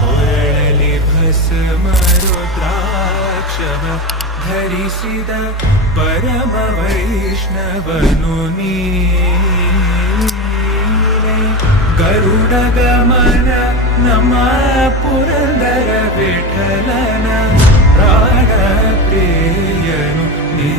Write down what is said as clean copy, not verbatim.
ಹೊರಳಲಿ ಭಸ್ಮ ರುದ್ರಾಕ್ಷವ ಧರಿಸಿದ ಪರಮ ವೈಷ್ಣವನು ನೀನೆ. ಗರುಡ ಗಮನ ನಮ್ಮ ಪುರಂದರ ವಿಠಲನ ಪ್ರಾಣ ಪ್ರಿಯನು ನೀ.